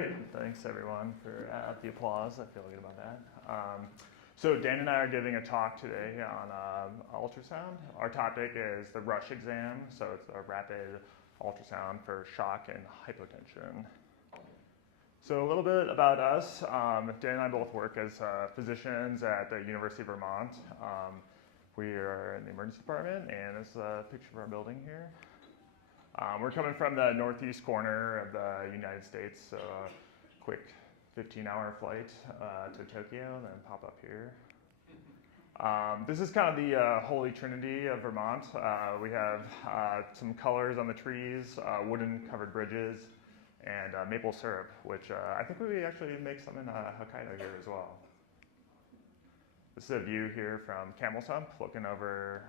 Great. Thanks, everyone, for the applause. I feel good about that. So Dan and I are giving a talk today on ultrasound. Our topic is the rush exam, so it's a rapid ultrasound for shock and hypotension. So a little bit about us. Dan and I both work as physicians at the University of Vermont. We are in the emergency department, and this is a picture of our building here. We're coming from the northeast corner of the United States, so a quick 15-hour flight to Tokyo, and then pop up here. This is kind of the holy trinity of Vermont. We have some colors on the trees, wooden covered bridges, and maple syrup, which I think we actually make some in Hokkaido here as well. This is a view here from Camel's Hump, looking over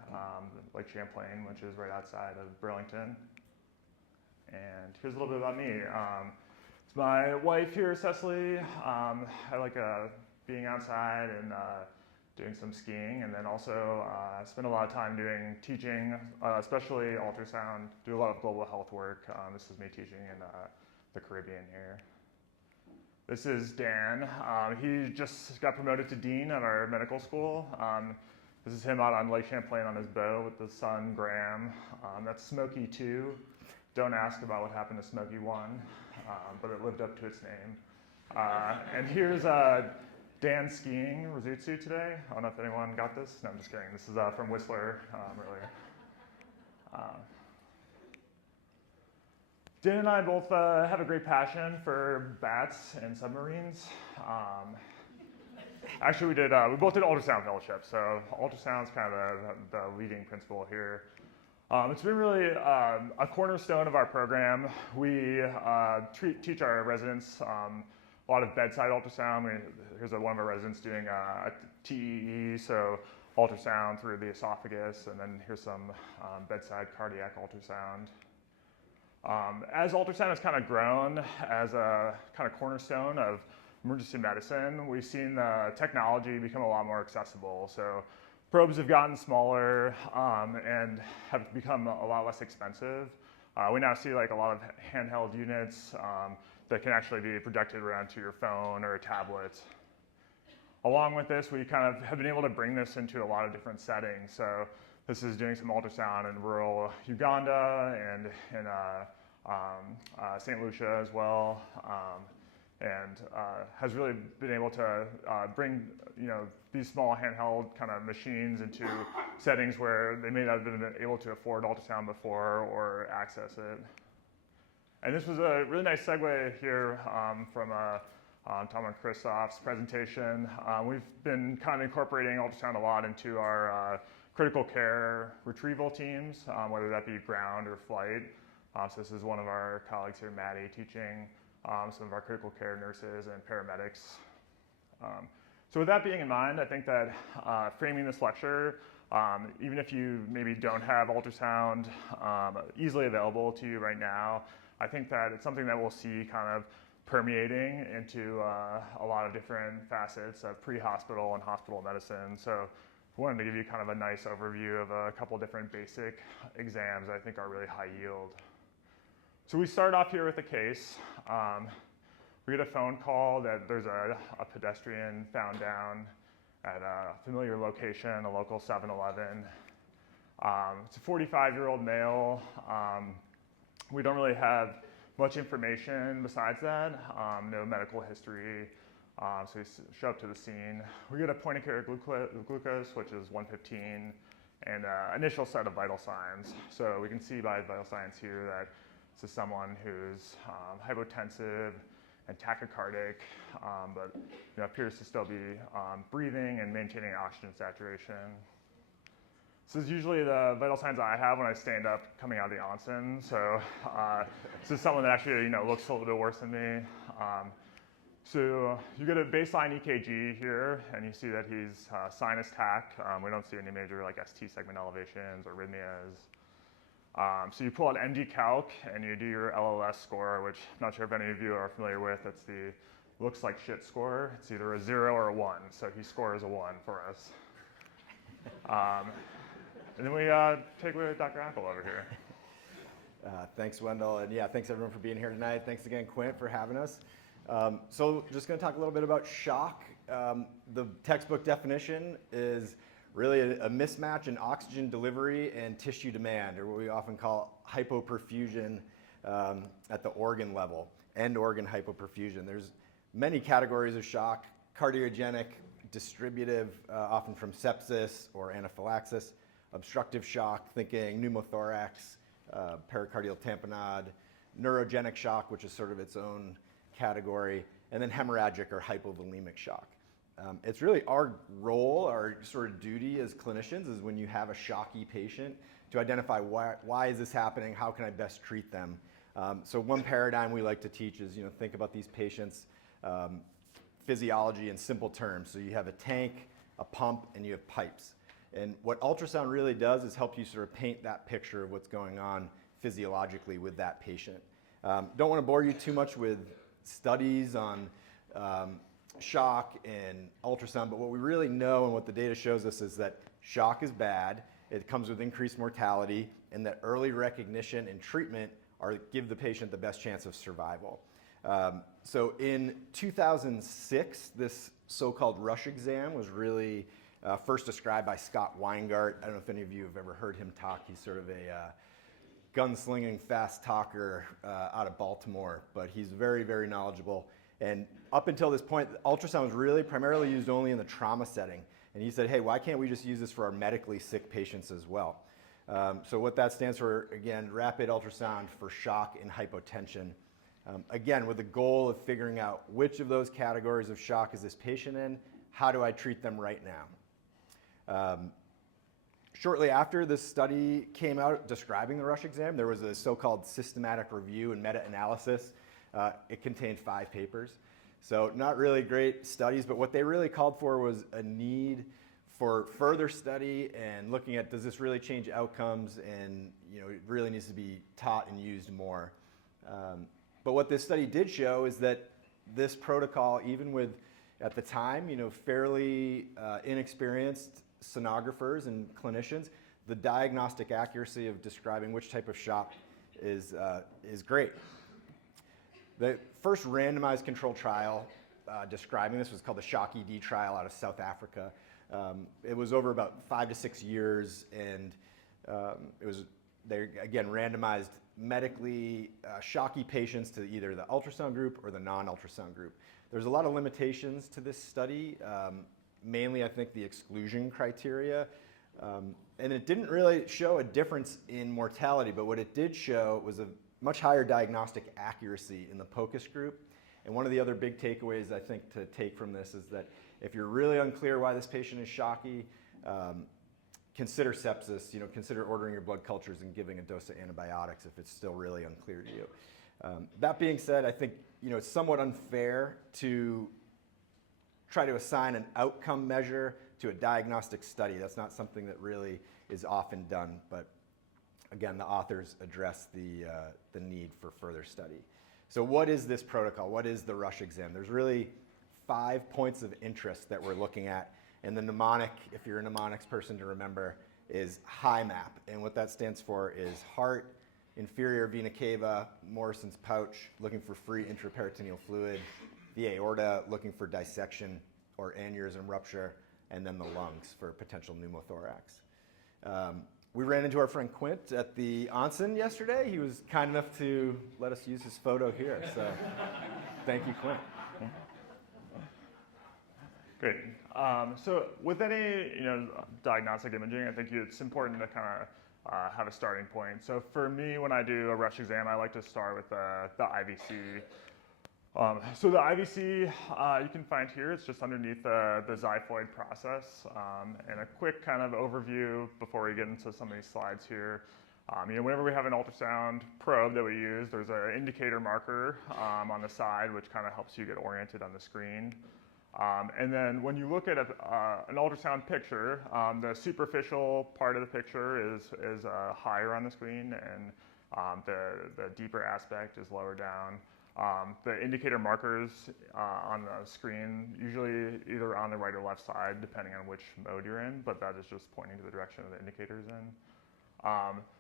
Lake Champlain, which is right outside of Burlington. And here's a little bit about me. It's my wife here, Cecily. I like being outside and doing some skiing, and then also spend a lot of time doing teaching, especially ultrasound. Do a lot of global health work. This is me teaching in the Caribbean here. This is Dan. He just got promoted to dean at our medical school. This is him out on Lake Champlain on his boat with his son, Graham. That's Smokey 2. Don't ask about what happened to Smokey 1, but it lived up to its name. And here's Dan skiing Rusutsu today. I don't know if anyone got this. No, I'm just kidding. This is from Whistler earlier. Dan and I both have a great passion for bats and submarines. Actually, we both did ultrasound fellowship, so ultrasound's kind of the leading principle here. It's been really a cornerstone of our program. We teach our residents a lot of bedside ultrasound. Here's one of our residents doing a TEE, so ultrasound through the esophagus, and then here's some bedside cardiac ultrasound. As ultrasound has kind of grown as a kind of cornerstone of emergency medicine, we've seen the technology become a lot more accessible. So probes have gotten smaller and have become a lot less expensive. We now see like a lot of handheld units that can actually be projected around to your phone or a tablet. Along with this, we kind of have been able to bring this into a lot of different settings. So this is doing some ultrasound in rural Uganda and in St. Lucia as well. And has really been able to bring these small handheld kind of machines into settings where they may not have been able to afford ultrasound before or access it. And this was a really nice segue here from Tom and Christoph's presentation. We've been kind of incorporating ultrasound a lot into our critical care retrieval teams, whether that be ground or flight. So this is one of our colleagues here, Maddie, teaching some of our critical care nurses and paramedics. So with that being in mind, I think that framing this lecture, even if you maybe don't have ultrasound easily available to you right now, I think that it's something that we'll see kind of permeating into a lot of different facets of pre-hospital and hospital medicine. So I wanted to give you kind of a nice overview of a couple different basic exams that I think are really high yield. So we start off here with a case. We get a phone call that there's a pedestrian found down at a familiar location, a local 7-Eleven. It's a 45-year-old male. We don't really have much information besides that, no medical history. So we show up to the scene. We get a point of care glucose, which is 115, and initial set of vital signs. So we can see by vital signs here that this is someone who's hypotensive and tachycardic, but appears to still be breathing and maintaining oxygen saturation. This is usually the vital signs I have when I stand up coming out of the onsen. So this is someone that actually looks a little bit worse than me. So you get a baseline EKG here, and you see that he's sinus tach. We don't see any major like ST segment elevations or arrhythmias. So you pull out MD Calc and you do your LLS score, which I'm not sure if any of you are familiar with. It's the looks like shit score. It's either a 0 or a 1. So he scores a 1 for us. And then we take with Dr. Ackil over here. Thanks, Wendell. And yeah, thanks everyone for being here tonight. Thanks again, Quint, for having us. So just going to talk a little bit about shock. The textbook definition is really a mismatch in oxygen delivery and tissue demand, or what we often call hypoperfusion at the organ level, end organ hypoperfusion. There's many categories of shock: cardiogenic, distributive, often from sepsis or anaphylaxis; obstructive shock, thinking pneumothorax, pericardial tamponade; neurogenic shock, which is sort of its own category; and then hemorrhagic or hypovolemic shock. It's really our role, our sort of duty as clinicians, is when you have a shocky patient to identify why is this happening, how can I best treat them. So one paradigm we like to teach is, think about these patients' physiology in simple terms. So you have a tank, a pump, and you have pipes. And what ultrasound really does is help you sort of paint that picture of what's going on physiologically with that patient. Don't want to bore you too much with studies on shock and ultrasound, but what we really know and what the data shows us is that shock is bad, it comes with increased mortality, and that early recognition and treatment give the patient the best chance of survival. So in 2006, this so-called rush exam was really first described by Scott Weingart. I don't know if any of you have ever heard him talk. He's sort of a gunslinging, fast talker out of Baltimore, but he's very, very knowledgeable. And up until this point, ultrasound was really primarily used only in the trauma setting. And he said, hey, why can't we just use this for our medically sick patients as well? So what that stands for, again, rapid ultrasound for shock and hypotension. Again, with the goal of figuring out which of those categories of shock is this patient in, how do I treat them right now? Shortly after this study came out describing the rush exam, there was a so-called systematic review and meta-analysis. It contained 5 papers. So not really great studies, but what they really called for was a need for further study and looking at, does this really change outcomes, and it really needs to be taught and used more. But what this study did show is that this protocol, even with, at the time, fairly inexperienced sonographers and clinicians, the diagnostic accuracy of describing which type of shock is great. The first randomized controlled trial describing this was called the Shock-ED trial out of South Africa. It was over about 5 to 6 years, and they again randomized medically shocky patients to either the ultrasound group or the non-ultrasound group. There's a lot of limitations to this study, mainly I think the exclusion criteria, and it didn't really show a difference in mortality, but what it did show was a much higher diagnostic accuracy in the POCUS group. And one of the other big takeaways I think to take from this is that if you're really unclear why this patient is shocky, consider sepsis, consider ordering your blood cultures and giving a dose of antibiotics if it's still really unclear to you. That being said, I think it's somewhat unfair to try to assign an outcome measure to a diagnostic study. That's not something that really is often done, but again, the authors address the need for further study. So what is this protocol? What is the rush exam? There's really 5 points of interest that we're looking at. And the mnemonic, if you're a mnemonics person to remember, is HIMAP. And what that stands for is heart, inferior vena cava, Morrison's pouch, looking for free intraperitoneal fluid, the aorta, looking for dissection or aneurysm rupture, and then the lungs for potential pneumothorax. We ran into our friend Quint at the onsen yesterday. He was kind enough to let us use his photo here. So thank you, Quint. Great. So with any diagnostic imaging, I think it's important to kind of have a starting point. So for me, when I do a rush exam, I like to start with the IVC. So the IVC you can find here. It's just underneath the xiphoid process. And a quick kind of overview before we get into some of these slides here. Whenever we have an ultrasound probe that we use, there's an indicator marker on the side, which kind of helps you get oriented on the screen. And then when you look at an ultrasound picture, the superficial part of the picture is higher on the screen, and the deeper aspect is lower down. The indicator markers on the screen, usually either on the right or left side, depending on which mode you're in, but that is just pointing to the direction of the indicators in.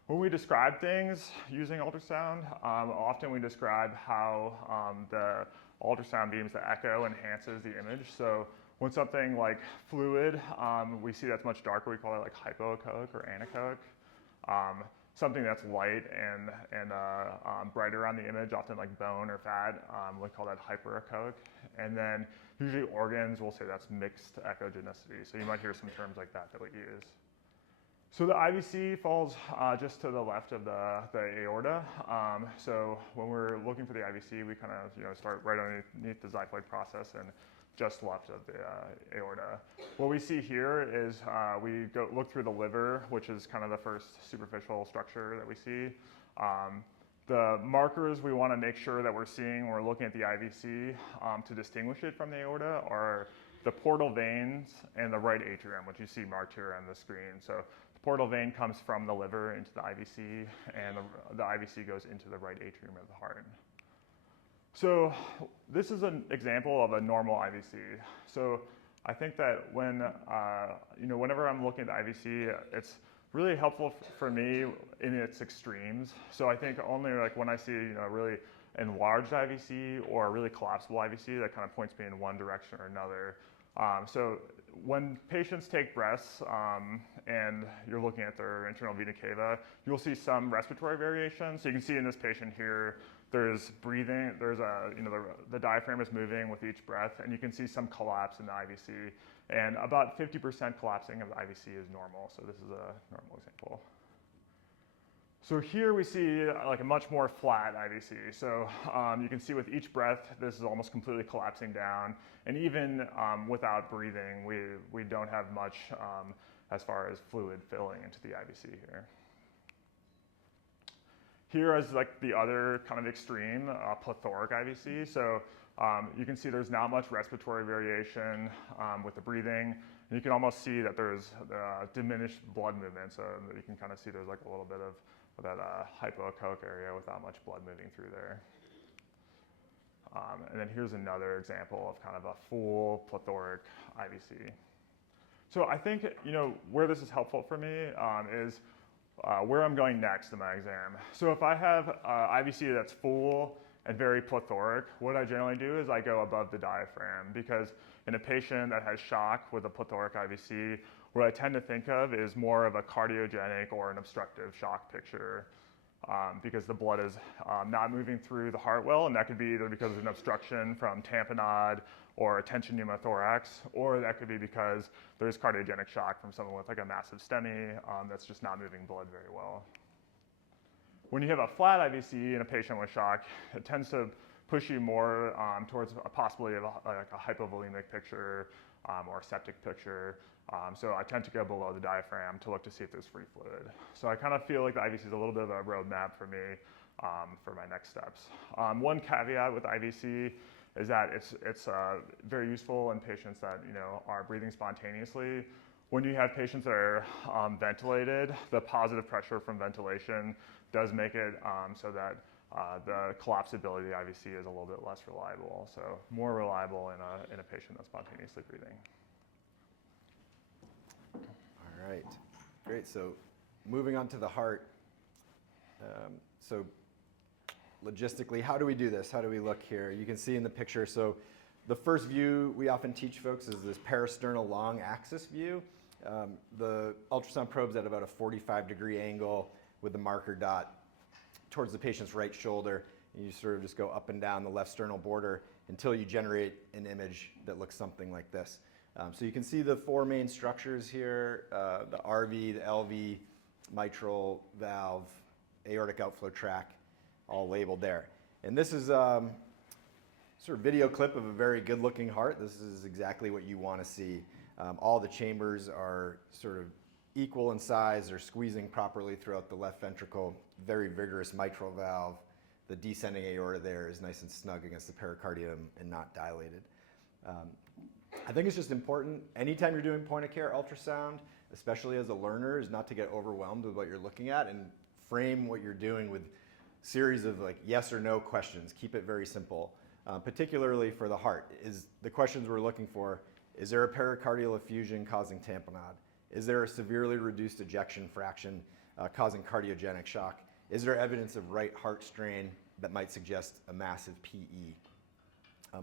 When we describe things using ultrasound, often we describe how the ultrasound beams, the echo, enhances the image. So when something like fluid, we see that's much darker, we call it like hypoechoic or anechoic. Something that's light and brighter on the image, often like bone or fat, we call that hyperechoic. And then usually organs, we'll say that's mixed echogenicity. So you might hear some terms like that we use. So the IVC falls just to the left of the aorta. So when we're looking for the IVC, we kind of start right underneath the xiphoid process and just left of the aorta. What we see here is we look through the liver, which is kind of the first superficial structure that we see. The markers we want to make sure that we're seeing when we're looking at the IVC to distinguish it from the aorta are the portal veins and the right atrium, which you see marked here on the screen. So the portal vein comes from the liver into the IVC, and the IVC goes into the right atrium of the heart. So this is an example of a normal IVC. So I think that whenever I'm looking at the IVC, it's really helpful for me in its extremes. So I think only like when I see a really enlarged IVC or a really collapsible IVC, that kind of points me in one direction or another. So when patients take breaths and you're looking at their internal vena cava, you'll see some respiratory variation. So you can see in this patient here, there's breathing, the diaphragm is moving with each breath, and you can see some collapse in the IVC. And about 50% collapsing of the IVC is normal. So this is a normal example. So here we see like a much more flat IVC. So you can see with each breath, this is almost completely collapsing down. And even without breathing, we don't have much as far as fluid filling into the IVC here. Here is like the other kind of extreme, plethoric IVC. So you can see there's not much respiratory variation with the breathing. And you can almost see that there's diminished blood movement. So you can kind of see there's like a little bit of that hypoechoic area without much blood moving through there. And then here's another example of kind of a full plethoric IVC. So I think where this is helpful for me is where I'm going next in my exam. So if I have IVC that's full and very plethoric, what I generally do is I go above the diaphragm, because in a patient that has shock with a plethoric IVC, what I tend to think of is more of a cardiogenic or an obstructive shock picture, because the blood is not moving through the heart well, and that could be either because of an obstruction from tamponade or a tension pneumothorax, or that could be because there's cardiogenic shock from someone with like a massive STEMI that's just not moving blood very well. When you have a flat IVC in a patient with shock, it tends to push you more towards a possibility of a hypovolemic picture or a septic picture. So I tend to go below the diaphragm to look to see if there's free fluid. So I kind of feel like the IVC is a little bit of a roadmap for me for my next steps. One caveat with IVC is that it's very useful in patients that are breathing spontaneously. When you have patients that are ventilated, the positive pressure from ventilation does make it so that the collapsibility of the IVC is a little bit less reliable. So more reliable in a patient that's spontaneously breathing. All right, great. So moving on to the heart. So logistically, how do we do this? How do we look here? You can see in the picture, so the first view we often teach folks is this parasternal long axis view. The ultrasound probe's at about a 45-degree angle with the marker dot towards the patient's right shoulder. And you sort of just go up and down the left sternal border until you generate an image that looks something like this. So you can see the four main structures here, the RV, the LV, mitral valve, aortic outflow tract, all labeled there. And this is sort of video clip of a very good-looking heart. This is exactly what you want to see. All the chambers are sort of equal in size. They're squeezing properly throughout the left ventricle. Very vigorous mitral valve. The descending aorta there is nice and snug against the pericardium and not dilated. I think it's just important, anytime you're doing point-of-care ultrasound, especially as a learner, is not to get overwhelmed with what you're looking at and frame what you're doing with series of like yes or no questions. Keep it very simple, particularly for the heart. Is the questions we're looking for, is there a pericardial effusion causing tamponade? Is there a severely reduced ejection fraction causing cardiogenic shock. Is there evidence of right heart strain that might suggest a massive PE?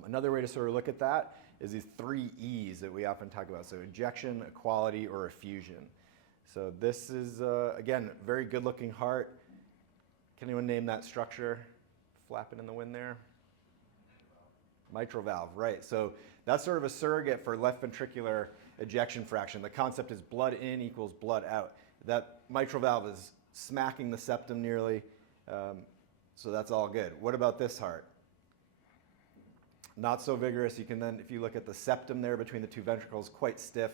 Another way to sort of look at that is these 3 E's that we often talk about. So ejection, equality, or effusion. So this is, again, very good looking heart. Can anyone name that structure flapping in the wind there? Mitral valve, right. So that's sort of a surrogate for left ventricular ejection fraction. The concept is blood in equals blood out. That mitral valve is smacking the septum nearly, so that's all good. What about this heart? Not so vigorous. You can then, if you look at the septum there between the 2 ventricles, quite stiff.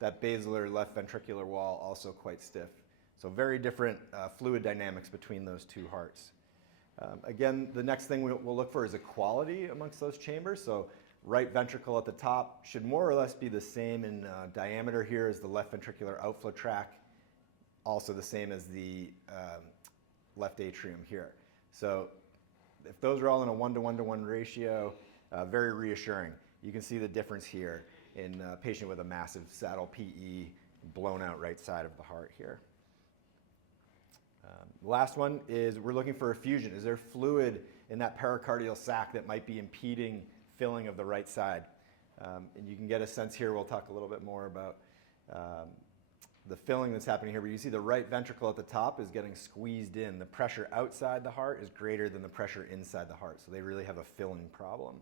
That basilar left ventricular wall also quite stiff. So very different fluid dynamics between those 2 hearts. Again, the next thing we'll look for is equality amongst those chambers. So right ventricle at the top should more or less be the same in diameter here as the left ventricular outflow tract, also the same as the left atrium here. So if those are all in a 1:1:1 ratio, very reassuring. You can see the difference here in a patient with a massive saddle PE, blown out right side of the heart here. The last one is we're looking for effusion. Is there fluid in that pericardial sac that might be impeding filling of the right side? And you can get a sense here, we'll talk a little bit more about the filling that's happening here, but you see the right ventricle at the top is getting squeezed in. The pressure outside the heart is greater than the pressure inside the heart, so they really have a filling problem.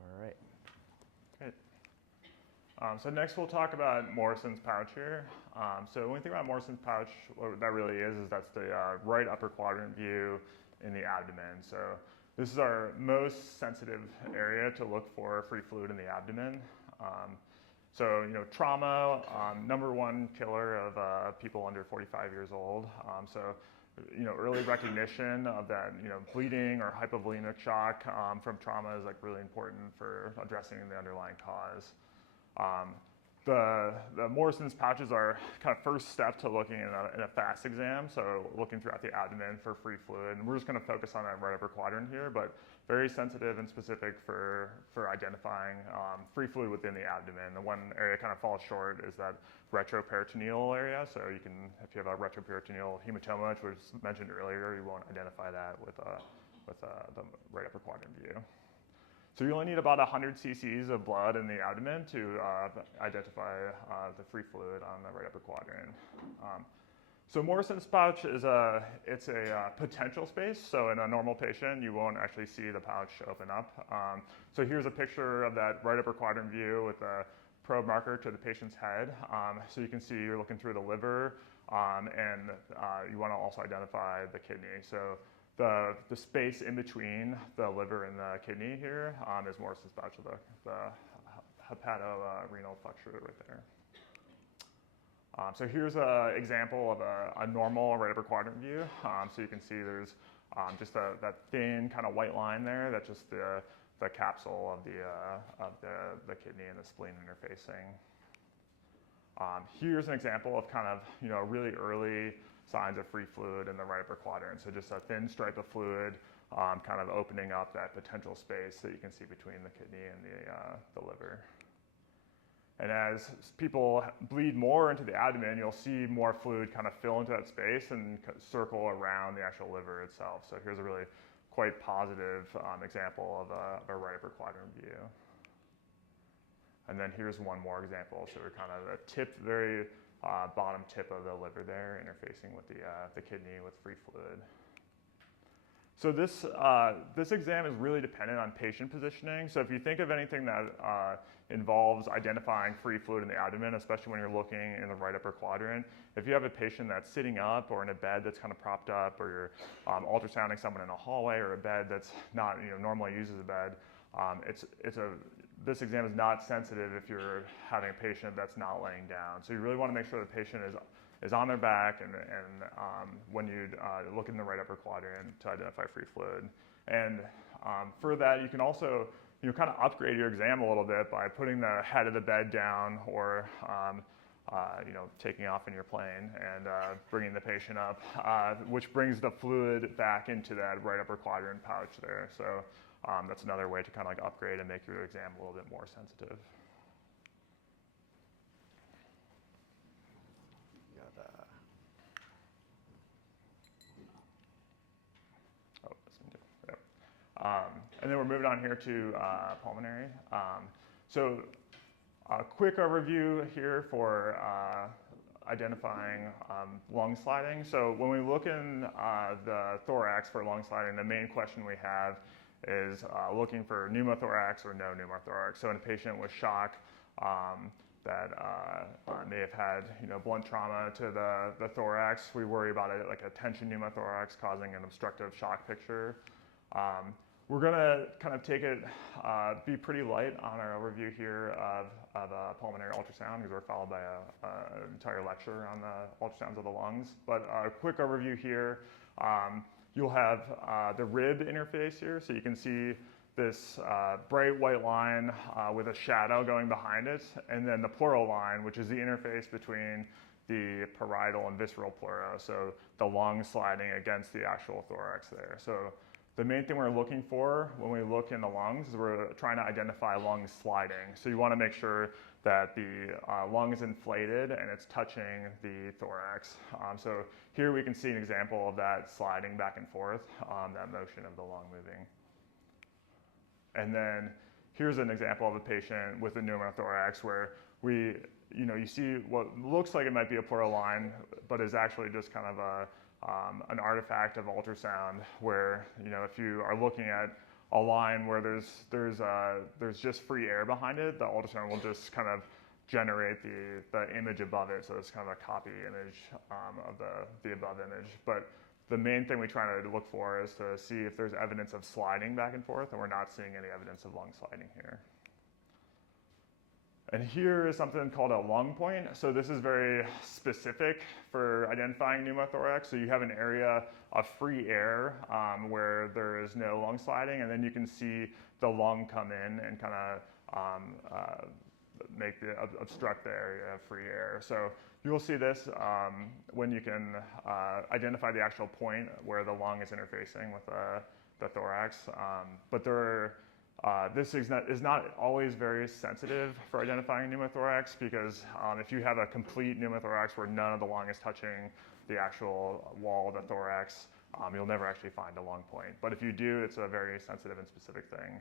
All right. Great. So next we'll talk about Morrison's pouch here. So when we think about Morrison's pouch, what that really is that's the right upper quadrant view in the abdomen. So this is our most sensitive area to look for free fluid in the abdomen. So, trauma, #1 killer of people under 45 years old. So, early recognition of that, bleeding or hypovolemic shock from trauma is like really important for addressing the underlying cause. The Morrison's pouches are kind of first step to looking in a FAST exam, so looking throughout the abdomen for free fluid. And we're just going to focus on that right upper quadrant here, but very sensitive and specific for identifying free fluid within the abdomen. The one area kind of falls short is that retroperitoneal area. So you can, if you have a retroperitoneal hematoma, which was mentioned earlier, you won't identify that with the right upper quadrant view. So you only need about 100 cc's of blood in the abdomen to identify the free fluid on the right upper quadrant. So Morrison's pouch is a potential space. So in a normal patient, you won't actually see the pouch open up. So here's a picture of that right upper quadrant view with a probe marker to the patient's head. So you can see you're looking through the liver, and you want to also identify the kidney. So the space in between the liver and the kidney here is Morrison's pouch, the hepatorenal flexure right there. So here's an example of a normal right upper quadrant view. So you can see there's just that thin kind of white line there. That's just the capsule of the kidney and the spleen interfacing. Here's an example of kind of really early signs of free fluid in the right upper quadrant. So just a thin stripe of fluid kind of opening up that potential space that you can see between the kidney and the liver. And as people bleed more into the abdomen, you'll see more fluid kind of fill into that space and circle around the actual liver itself. So here's a really quite positive example of a right upper quadrant view. And then here's one more example. So we're kind of the tip, very bottom tip of the liver there, interfacing with the kidney with free fluid. So this exam is really dependent on patient positioning. So if you think of anything that involves identifying free fluid in the abdomen, especially when you're looking in the right upper quadrant, if you have a patient that's sitting up or in a bed that's kind of propped up, or you're ultrasounding someone in a hallway or a bed that's not normally used as a bed, this exam is not sensitive if you're having a patient that's not laying down. So you really want to make sure the patient is on their back and when you look in the right upper quadrant to identify free fluid. And for that, you can also kind of upgrade your exam a little bit by putting the head of the bed down, or taking off in your plane and bringing the patient up, which brings the fluid back into that right upper quadrant pouch there. So that's another way to kind of like upgrade and make your exam a little bit more sensitive. And then we're moving on here to pulmonary. So a quick overview here for identifying lung sliding. So when we look in the thorax for lung sliding, the main question we have is looking for pneumothorax or no pneumothorax. So in a patient with shock that may have had blunt trauma to the thorax, we worry about it like a tension pneumothorax causing an obstructive shock picture. We're going to kind of take it, be pretty light on our overview here of pulmonary ultrasound because we're followed by an entire lecture on the ultrasounds of the lungs. But a quick overview here, you'll have the rib interface here. So you can see this bright white line with a shadow going behind it, and then the pleural line, which is the interface between the parietal and visceral pleura, so the lung sliding against the actual thorax there. So the main thing we're looking for when we look in the lungs is we're trying to identify lung sliding. So you want to make sure that the lung is inflated and it's touching the thorax. So here we can see an example of that sliding back and forth, that motion of the lung moving. And then here's an example of a patient with a pneumothorax where you see what looks like it might be a pleural line, but is actually just kind of an artifact of ultrasound where, if you are looking at a line where there's just free air behind it, the ultrasound will just kind of generate the image above it. So it's kind of a copy image of the above image. But the main thing we try to look for is to see if there's evidence of sliding back and forth, and we're not seeing any evidence of lung sliding here. And here is something called a lung point. So this is very specific for identifying pneumothorax. So you have an area of free air where there is no lung sliding, and then you can see the lung come in and kind of obstruct the area of free air. So you'll see this when you can identify the actual point where the lung is interfacing with the thorax. But this is not always very sensitive for identifying pneumothorax because if you have a complete pneumothorax where none of the lung is touching the actual wall of the thorax, you'll never actually find a lung point. But if you do, it's a very sensitive and specific thing.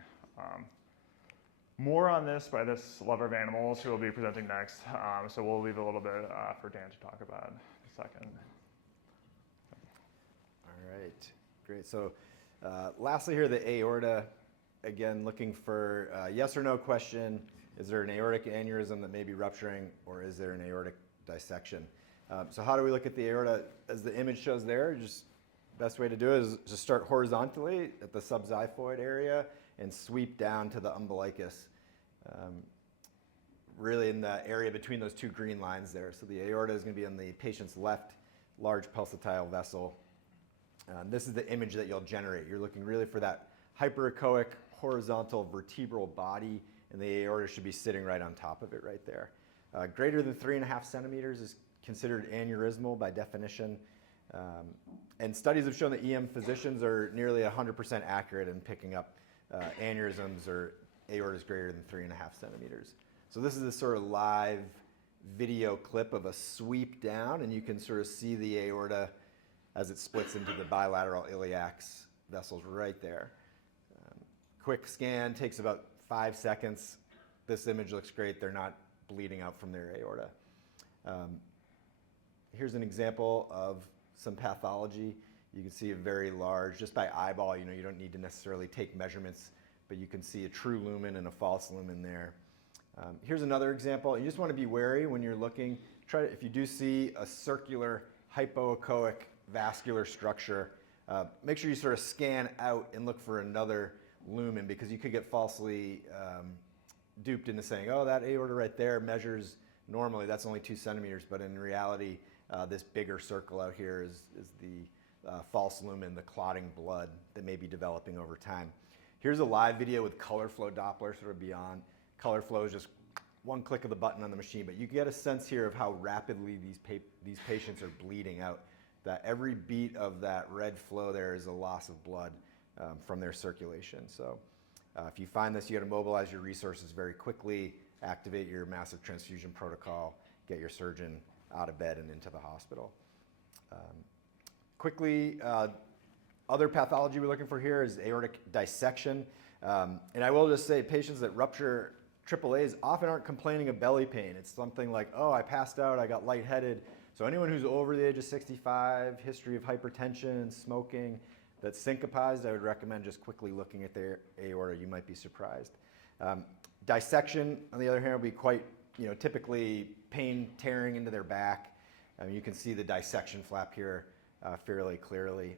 More on this by this lover of animals who will be presenting next. So we'll leave a little bit for Dan to talk about in a second. All right, great. So lastly here, the aorta. Again, looking for a yes or no question. Is there an aortic aneurysm that may be rupturing, or is there an aortic dissection? So how do we look at the aorta? As the image shows there, just best way to do it is just start horizontally at the subxiphoid area and sweep down to the umbilicus, really in the area between those two green lines there. So the aorta is going to be in the patient's left large pulsatile vessel. This is the image that you'll generate. You're looking really for that hyperechoic horizontal vertebral body, and the aorta should be sitting right on top of it right there. Greater than 3.5 centimeters is considered aneurysmal by definition. And studies have shown that EM physicians are nearly 100% accurate in picking up aneurysms or aortas greater than 3.5 centimeters. So this is a sort of live video clip of a sweep down, and you can sort of see the aorta as it splits into the bilateral iliacs vessels right there. Quick scan takes about 5 seconds. This image looks great. They're not bleeding out from their aorta. Here's an example of some pathology. You can see a very large, just by eyeball, you don't need to necessarily take measurements, but you can see a true lumen and a false lumen there. Here's another example. You just want to be wary when you're looking. If you do see a circular hypoechoic vascular structure, make sure you sort of scan out and look for another lumen, because you could get falsely duped into saying, oh, that aorta right there measures normally, that's only 2 centimeters, but in reality, this bigger circle out here is the false lumen, the clotting blood that may be developing over time. Here's a live video with color flow Doppler sort of beyond. Color flow is just one click of the button on the machine, but you get a sense here of how rapidly these patients are bleeding out. That every beat of that red flow there is a loss of blood from their circulation. So if you find this, you got to mobilize your resources very quickly, activate your massive transfusion protocol, get your surgeon out of bed and into the hospital. Quickly, Other pathology we're looking for here is aortic dissection. And I will just say patients that rupture AAAs often aren't complaining of belly pain. It's something like, oh, I passed out, I got lightheaded. So anyone who's over the age of 65, history of hypertension, smoking, that's syncopized, I would recommend just quickly looking at their aorta. You might be surprised. Dissection, on the other hand, will be quite, typically pain tearing into their back. You can see the dissection flap here fairly clearly.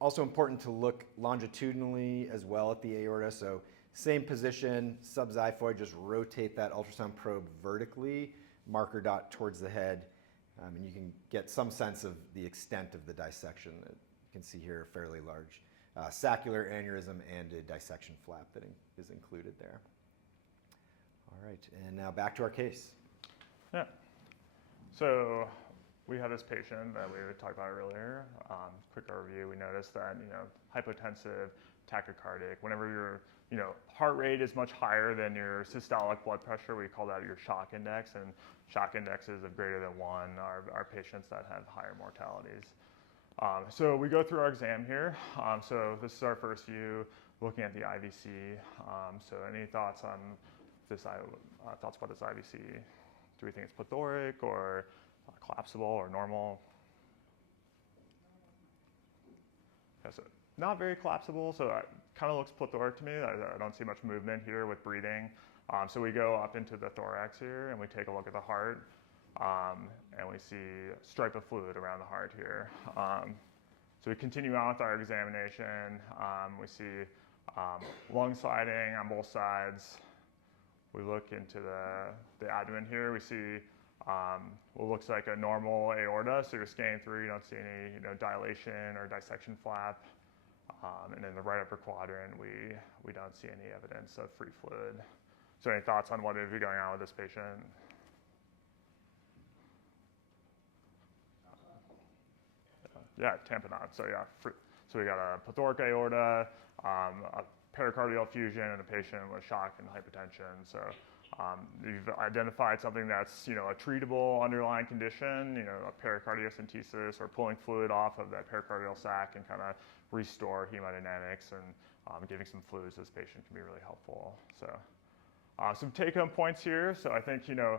Also important to look longitudinally as well at the aorta. So same position, subxiphoid, just rotate that ultrasound probe vertically, marker dot towards the head, and you can get some sense of the extent of the dissection. You can see here a fairly large saccular aneurysm and a dissection flap that is included there. All right, and now back to our case. Yeah. So we had this patient that we talked about earlier. Quick overview, we noticed that, hypotensive, tachycardic, whenever your, heart rate is much higher than your systolic blood pressure, we call that your shock index, and shock indexes of greater than 1 are patients that have higher mortalities. So we go through our exam here. So this is our first view looking at the IVC. So any thoughts on this, thoughts about this IVC? Do we think it's plethoric or collapsible or normal? Yeah, so not very collapsible, so it kind of looks plethoric to me. I don't see much movement here with breathing. So we go up into the thorax here and we take a look at the heart, and we see a stripe of fluid around the heart here. So we continue on with our examination. We see lung sliding on both sides. We look into the abdomen here. We see what looks like a normal aorta. So you're scanning through, you don't see any dilation or dissection flap. And in the right upper quadrant, we don't see any evidence of free fluid. So any thoughts on what would be going on with this patient? Yeah, tamponade. So yeah, so we got a plethoric aorta, a pericardial effusion, and a patient with shock and hypertension. So you've identified something that's a treatable underlying condition, a pericardiocentesis or pulling fluid off of that pericardial sac and kind of restore hemodynamics, and giving some fluids to this patient can be really helpful. So some take-home points here. So I think a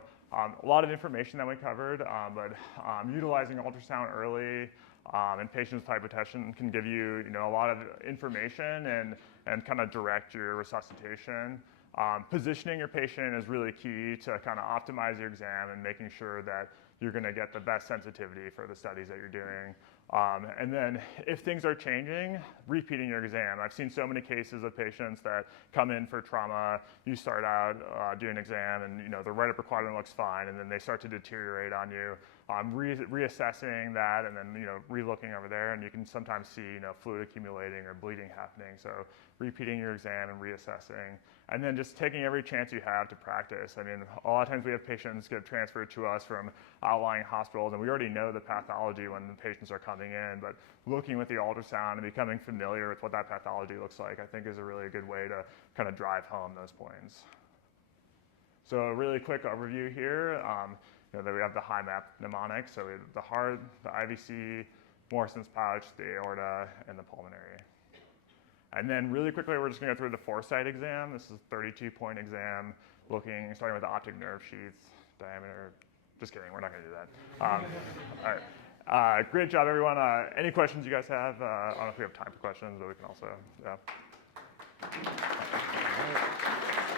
lot of information that we covered, but utilizing ultrasound early in patients with hypertension can give you a lot of information and kind of direct your resuscitation. Positioning your patient is really key to kind of optimize your exam and making sure that you're going to get the best sensitivity for the studies that you're doing. And then if things are changing, repeating your exam. I've seen so many cases of patients that come in for trauma. You start out doing an exam and the right upper quadrant looks fine, and then they start to deteriorate on you. Reassessing that and then re-looking over there, and you can sometimes see fluid accumulating or bleeding happening. So repeating your exam and reassessing, and then just taking every chance you have to practice. I mean, a lot of times we have patients get transferred to us from outlying hospitals, and we already know the pathology when the patients are coming in, but looking with the ultrasound and becoming familiar with what that pathology looks like, I think is a really good way to kind of drive home those points. So a really quick overview here. That we have the high map mnemonic, so we have the heart, the IVC, Morrison's pouch, the aorta, and the pulmonary. And then really quickly, we're just going to go through the foresight exam. This is a 32-point exam, starting with the optic nerve sheath, diameter. Just kidding, we're not going to do that. All right. Great job, everyone. Any questions you guys have? I don't know if we have time for questions, but we can also, yeah.